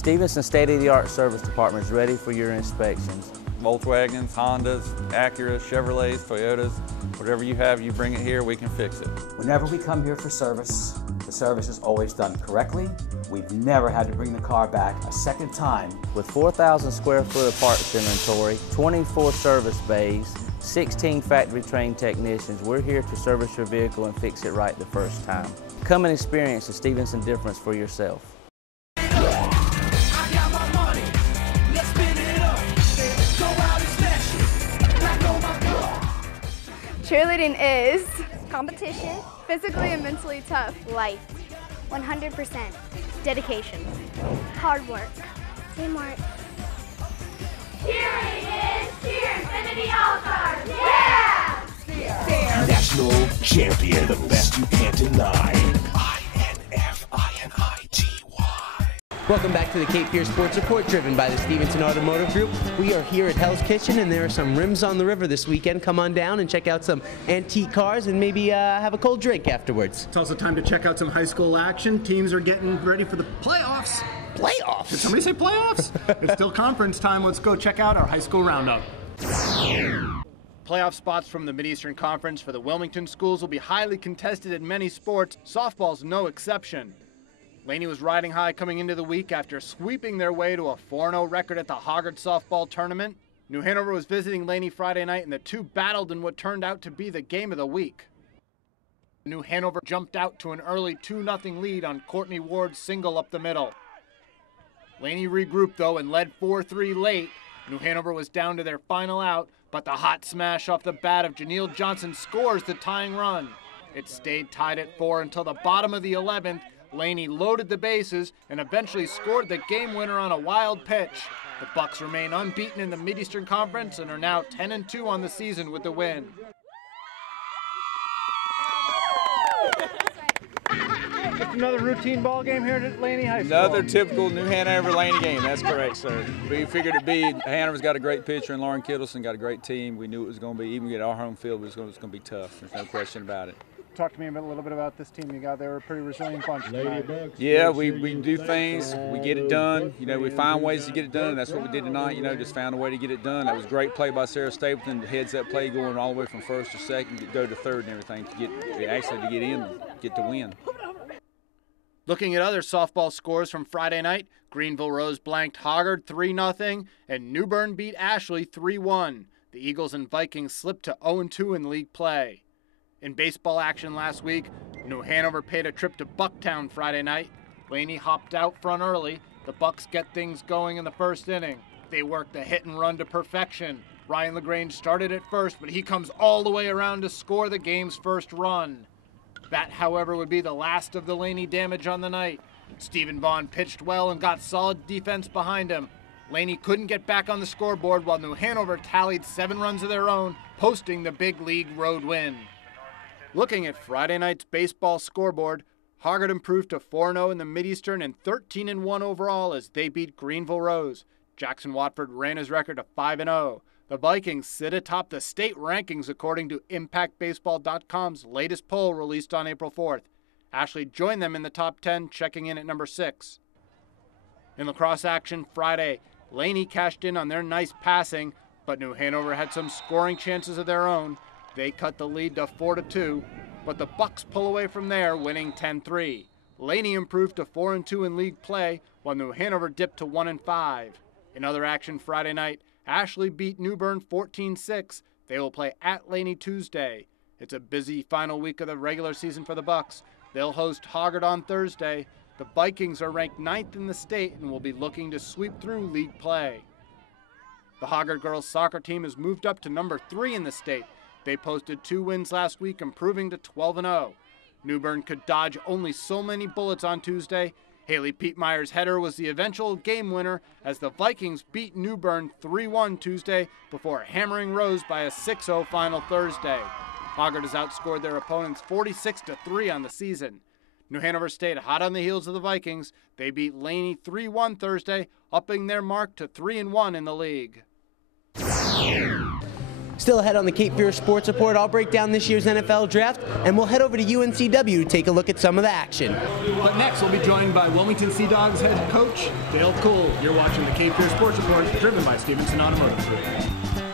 Stevenson state-of-the-art service department is ready for your inspections. Volkswagens, Hondas, Acuras, Chevrolets, Toyotas, whatever you have, you bring it here, we can fix it. Whenever we come here for service, the service is always done correctly. We've never had to bring the car back a second time. With 4,000 square foot of parts inventory, 24 service bays, 16 factory-trained technicians, we're here to service your vehicle and fix it right the first time. Come and experience the Stevenson difference for yourself. Cheerleading is competition, physically and mentally tough, life, 100%, dedication, hard work, teamwork. Cheerleading is Cheer Infinity All-Stars, yeah! National champion, the best you can't deny. INFINITY. Welcome back to the Cape Fear Sports Report, driven by the Stevenson Automotive Group. We are here at Hell's Kitchen, and there are some rims on the river this weekend. Come on down and check out some antique cars and maybe have a cold drink afterwards. It's also time to check out some high school action. Teams are getting ready for the playoffs. Playoffs? Did somebody say playoffs? It's still conference time. Let's go check out our high school roundup. Playoff spots from the Mid-Eastern Conference for the Wilmington schools will be highly contested in many sports. Softball's no exception. Laney was riding high coming into the week after sweeping their way to a 4-0 record at the Hoggard softball tournament. New Hanover was visiting Laney Friday night, and the two battled in what turned out to be the game of the week. New Hanover jumped out to an early 2-0 lead on Courtney Ward's single up the middle. Laney regrouped, though, and led 4-3 late. New Hanover was down to their final out, but the hot smash off the bat of Janelle Johnson scores the tying run. It stayed tied at 4 until the bottom of the 11th. Laney loaded the bases and eventually scored the game winner on a wild pitch. The Bucks remain unbeaten in the Mid-Eastern Conference and are now 10-2 on the season with the win. Just another routine ball game here at Laney High School. Another typical New Hanover Laney game. That's correct, sir. We figured it'd be Hanover's got a great pitcher and Lauren Kittleson got a great team. We knew it was going to be, even at our home field, it was going to be tough. There's no question about it. Talk to me a little bit about this team you got. They were a pretty resilient bunch tonight. Yeah, we do things, we get it done. You know, we find ways to get it done, and that's what we did tonight. You know, just found a way to get it done. That was a great play by Sarah Stapleton. Heads up play going all the way from first to second, go to third and everything to get in, get to win. Looking at other softball scores from Friday night, Greenville Rose blanked Hoggard 3-0, and New Bern beat Ashley 3-1. The Eagles and Vikings slipped to 0-2 in league play. In baseball action last week, New Hanover paid a trip to Bucktown Friday night. Laney hopped out front early. The Bucks get things going in the first inning. They work the hit and run to perfection. Ryan LaGrange started at first, but he comes all the way around to score the game's first run. That, however, would be the last of the Laney damage on the night. Stephen Vaughn pitched well and got solid defense behind him. Laney couldn't get back on the scoreboard while New Hanover tallied 7 runs of their own, posting the big league road win. Looking at Friday night's baseball scoreboard, Hoggard improved to 4-0 in the Mid-Eastern and 13-1 overall as they beat Greenville Rose. Jackson Watford ran his record to 5-0. The Vikings sit atop the state rankings according to ImpactBaseball.com's latest poll released on April 4th. Ashley joined them in the top 10, checking in at number 6. In lacrosse action Friday, Laney cashed in on their nice passing, but New Hanover had some scoring chances of their own. They cut the lead to 4-2, but the Bucks pull away from there, winning 10-3. Laney improved to 4-2 in league play, while New Hanover dipped to 1-5. In other action Friday night, Ashley beat New Bern 14-6. They will play at Laney Tuesday. It's a busy final week of the regular season for the Bucks. They'll host Hoggard on Thursday. The Vikings are ranked 9th in the state and will be looking to sweep through league play. The Hoggard girls soccer team has moved up to number 3 in the state. They posted 2 wins last week, improving to 12-0. New Bern could dodge only so many bullets on Tuesday. Haley Pietmeyer's header was the eventual game winner as the Vikings beat New Bern 3-1 Tuesday before hammering Rose by a 6-0 final Thursday. Hoggard has outscored their opponents 46-3 on the season. New Hanover stayed hot on the heels of the Vikings. They beat Laney 3-1 Thursday, upping their mark to 3-1 in the league. Still ahead on the Cape Fear Sports Report, I'll break down this year's NFL draft, and we'll head over to UNCW to take a look at some of the action. But next, we'll be joined by Wilmington Sea Dogs head coach Dale Cool. You're watching the Cape Fear Sports Report, driven by Stevenson Automotive Group.